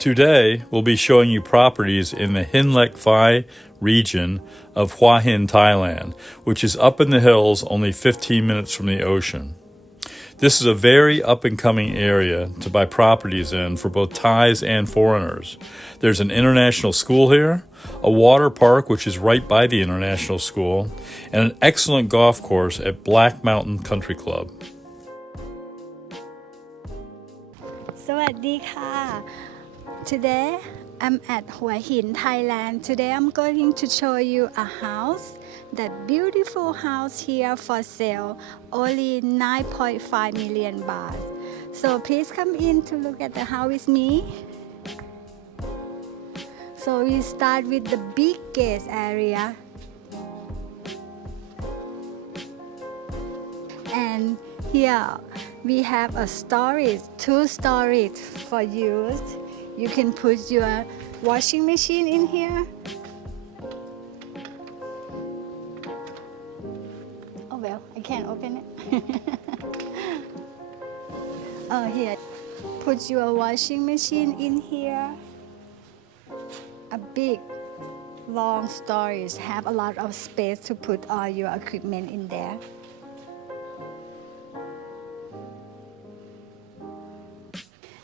Today, we'll be showing you properties in the Hin Lek Phai region of Hua Hin, Thailand, which is up in the hills only 15 minutes from the ocean. This is a very up-and-coming area to buy properties in for both Thais and foreigners. There's an international school here, a water park which is right by the international school, and an excellent golf course at Black Mountain Country Club. สวัสดีค่ะ Today I'm at Hua Hin, Thailand. Today I'm going to show you a house, that beautiful house here for sale, only 9.5 million baht. So please come in to look at the house with me. So we start with the biggest area. And here we have a storage, 2 storage for use. You can put your washing machine in here. Oh well, I can't open it. Oh, here. Put your washing machine in here. A big, long storage. Have a lot of space to put all your equipment in there.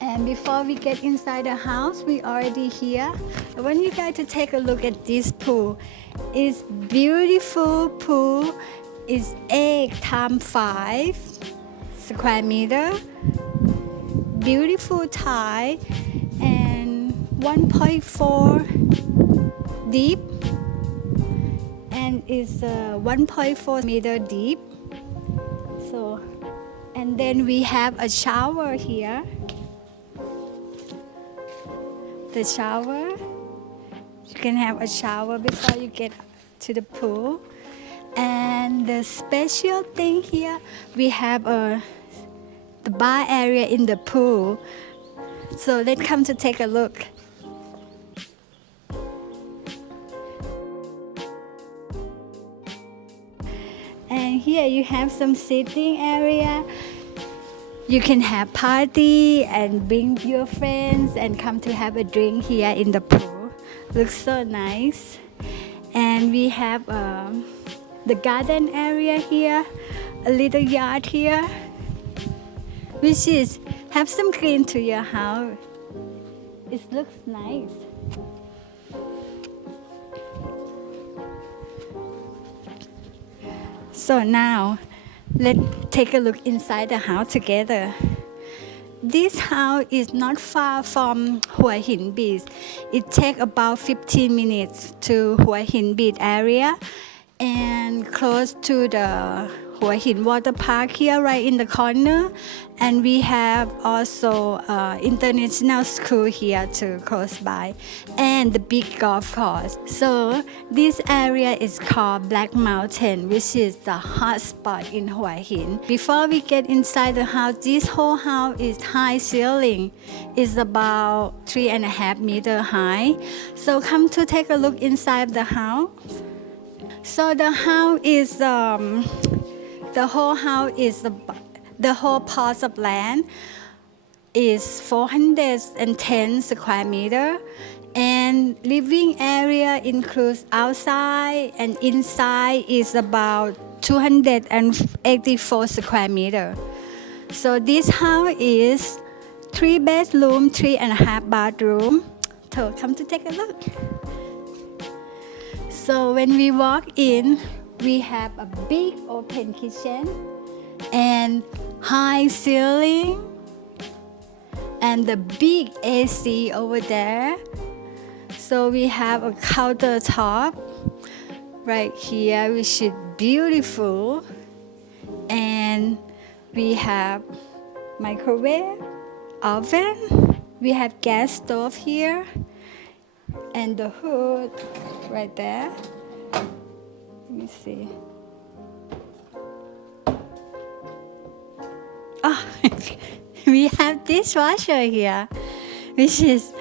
And before we get inside the house, we already here. I want you guys to take a look at this pool. It's beautiful pool. It's 8 times 5 square meter. Beautiful Thai and 1.4 deep. And it's 1.4 meter deep. So, and then we have a shower here. The shower, you can have a shower before you get to the pool. And the special thing here, we have the bar area in the pool. So let's come to take a look. And here you have some seating area. You can have party and bring your friends and come to have a drink here in the pool. Looks so nice. And we have the garden area here, a little yard here, which is have some green to your house. It looks nice. So now, let's take a look inside the house together. This house is not far from Hua Hin Beach. It takes about 15 minutes to Hua Hin Beach area and close to the Hua Hin water park here right in the corner. And we have also international school here too close by and the big golf course. So this area is called Black Mountain, which is the hot spot in Hua Hin. Before we get inside the house, this whole house is high ceiling. It's about 3.5 meters high. So come to take a look inside the house. So the house is the whole house is the whole part of land is 410 square meter, and living area includes outside and inside is about 284 square meter. So this house is 3 bedroom, 3.5 bathroom. So come to take a look. So when we walk in, we have a big open kitchen and high ceiling and the big AC over there. So we have a countertop right here, which is beautiful. And we have microwave, oven. We have gas stove here and the hood right there. Let me see. Oh, we have dishwasher here, which is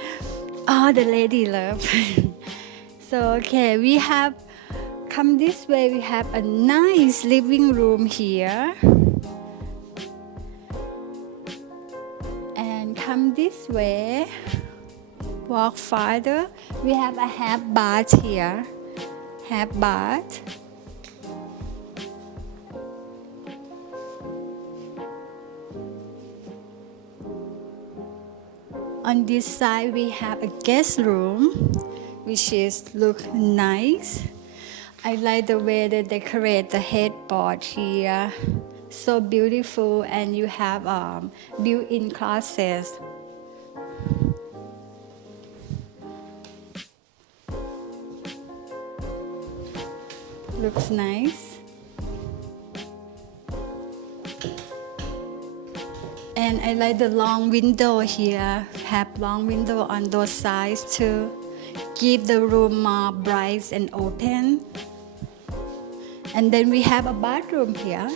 all the lady love. So, okay, we have, come this way, we have a nice living room here. And come this way, Walk farther. We have a half bath here. Half bath. On this side we have a guest room, which is look nice. I like the way they decorate the headboard here. So beautiful, and you have built-in closets. Looks nice. And I like the long window here. Have long window on those sides too. Keep the room more bright and open. And then we have a bathroom here.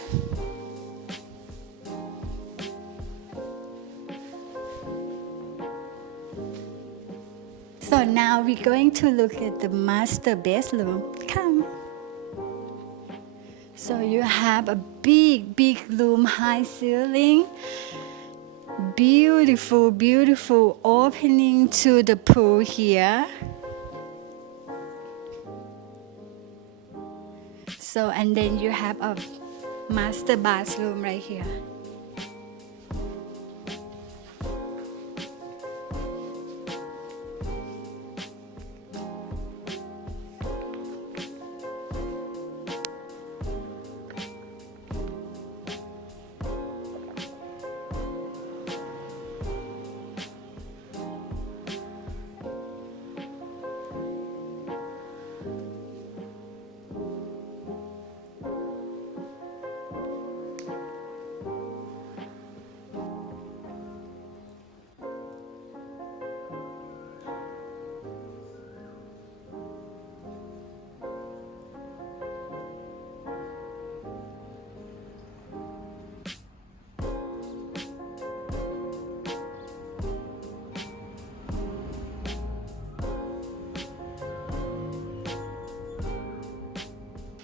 So now we're going to look at the master bedroom. Come. So you have a big room, high ceiling. Beautiful opening to the pool here. So, and then you have a master bathroom right here.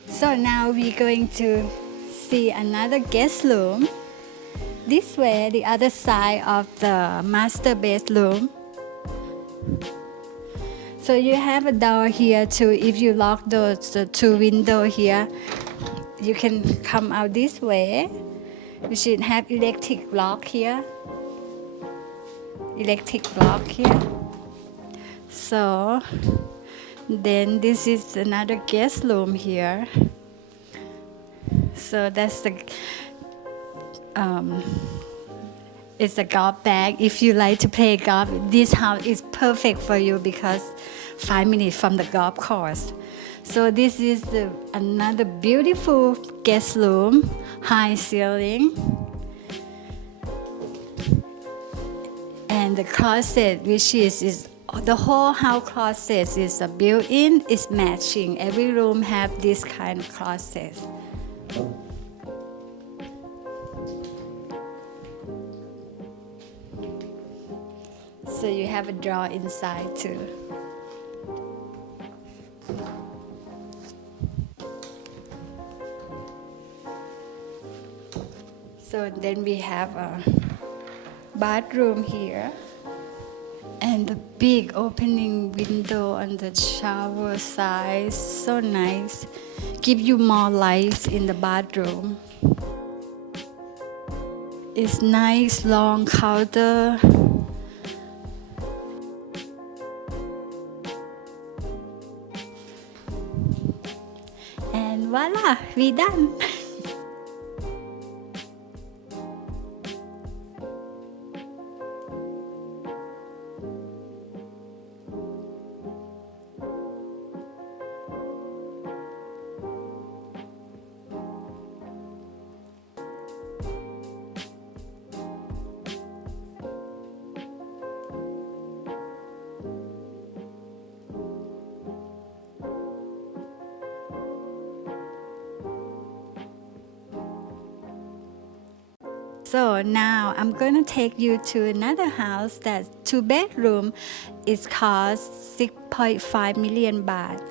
So now we're going to see another guest room. This way, the other side of the master bedroom. So you have a door here too. If you lock those two windows here, you can come out this way. We should have electric lock here. So then this is another guest room here. So that's the it's a golf bag. If you like to play golf, this house is perfect for you because 5 minutes from the golf course. So this is another beautiful guest room, high ceiling. And the closet, which is the whole house closet is a built-in, is matching. Every room have this kind of closet. So you have a drawer inside too. So then we have a bathroom here. And the big opening window on the shower side, so nice. Give you more lights in the bathroom. It's nice long counter. And voila, we done. So now I'm gonna take you to another house that's 2-bedroom. It's cost 6.5 million baht.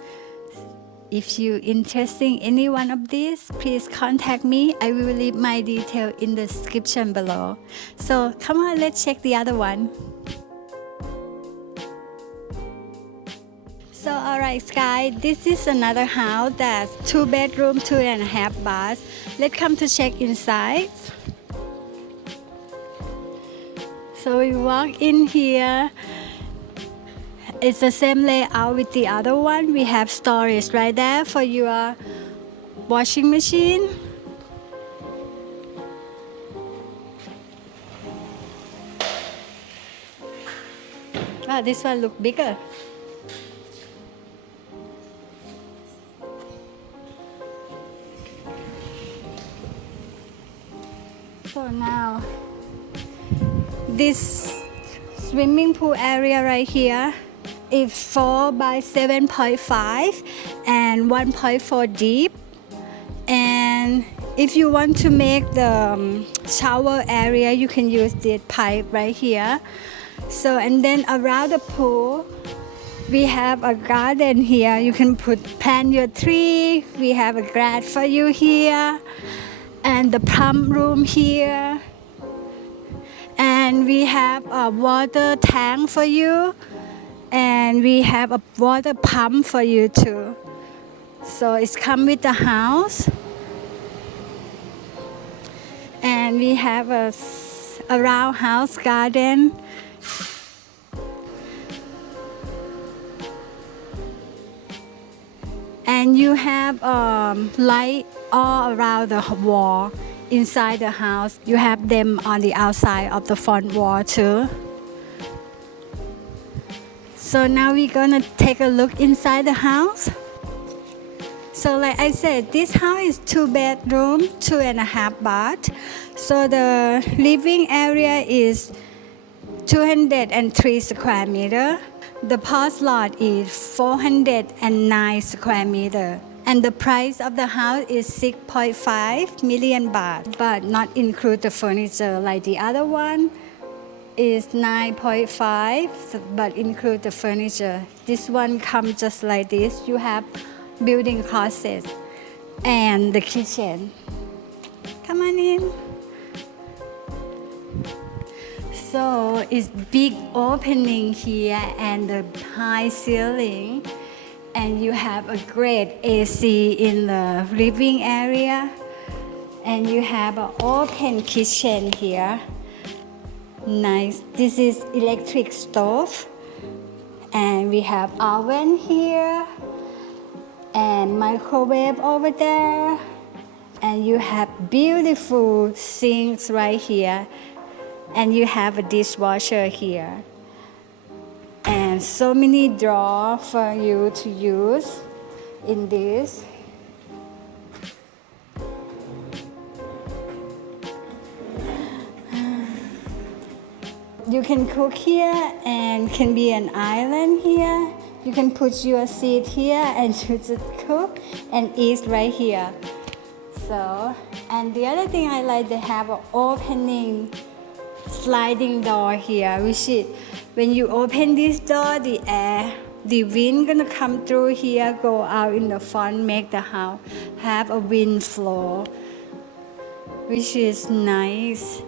If you're interested in any one of these, please contact me. I will leave my detail in the description below. So come on, let's check the other one. So alright Sky, this is another house that's 2 bedroom, 2.5 baths. Let's come to check inside. So we walk in here. It's the same layout with the other one. We have storage right there for your washing machine. Ah, this one look bigger. So now, this swimming pool area right here is 4 by 7.5 and 1.4 deep. And if you want to make the shower area, you can use this pipe right here. So, and then around the pool, we have a garden here. You can plant your tree. We have a grass for you here. And the pump room here. And we have a water tank for you. And we have a water pump for you too. So it's come with the house. And we have a round house garden. And you have light all around the wall inside the house. You have them on the outside of the front wall too. So now we're gonna take a look inside the house. So like I said, this house is 2 bedroom, 2.5 bath. So the living area is 203 square meter. The park lot is 409 square meter. And the price of the house is 6.5 million baht, but not include the furniture like the other one is 9.5, but include the furniture. This one comes just like this. You have building closet and the kitchen. Come on in. So it's big opening here and the high ceiling, and you have a great AC in the living area, and you have an open kitchen here. Nice. This is electric stove, and we have oven here and microwave over there, and you have beautiful sinks right here. And you have a dishwasher here. And so many drawers for you to use in this. You can cook here and can be an island here. You can put your seat here and you just cook and eat right here. So, and the other thing I like, they have an opening sliding door here, which is when you open this door, the wind gonna come through here, go out in the front, make the house have a wind flow, which is nice.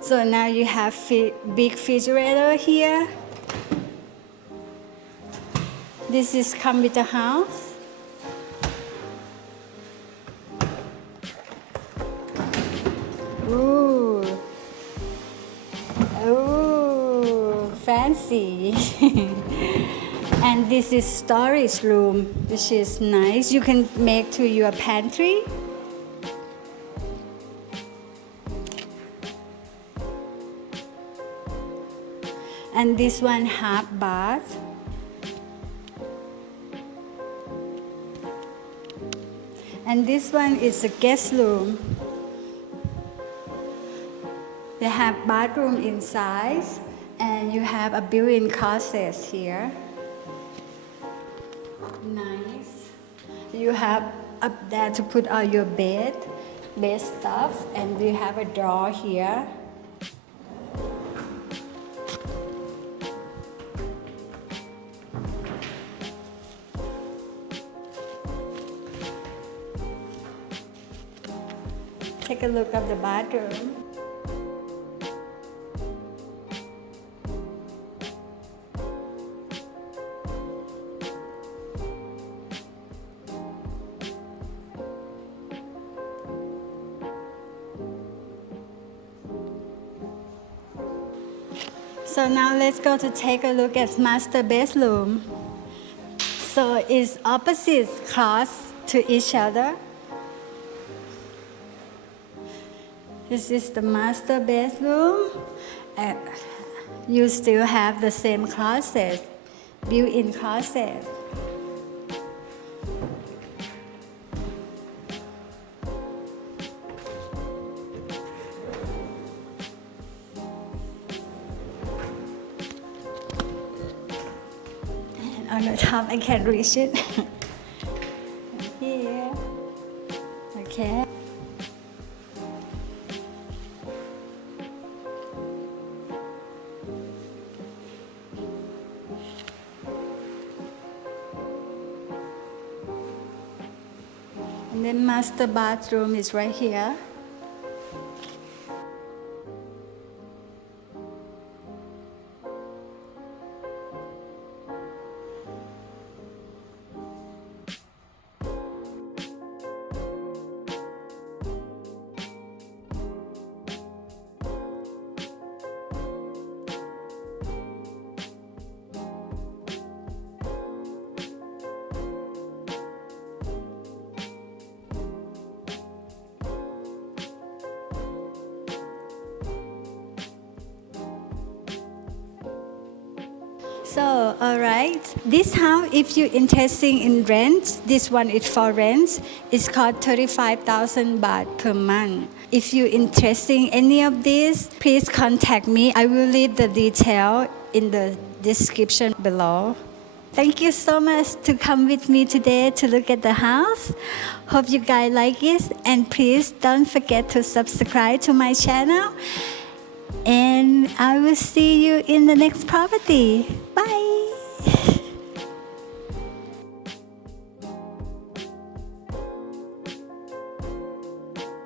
So now you have big refrigerator here. This is come with the house. Ooh, fancy. And this is storage room, which is nice. You can make to your pantry. And this one half bath. And this one is a guest room. They have bathroom inside, and you have a built-in closet here. Nice. You have up there to put all your bed stuff, and you have a drawer here. Take a look at the bathroom. So now let's go to take a look at master bedroom. So it's opposite close to each other. This is the master bedroom. You still have the same closet, built-in closet. On the top, I can't reach it. Here. Okay. And then master bathroom is right here. So, alright, this house, if you're interested in rent, this one is for rent. It's called 35,000 baht per month. If you're interested in any of this, please contact me. I will leave the detail in the description below. Thank you so much to come with me today to look at the house. Hope you guys like it, and please don't forget to subscribe to my channel. And I will see you in the next property. Bye.